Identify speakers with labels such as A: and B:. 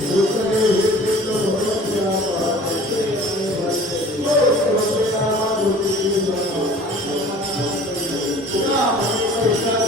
A: Thank you.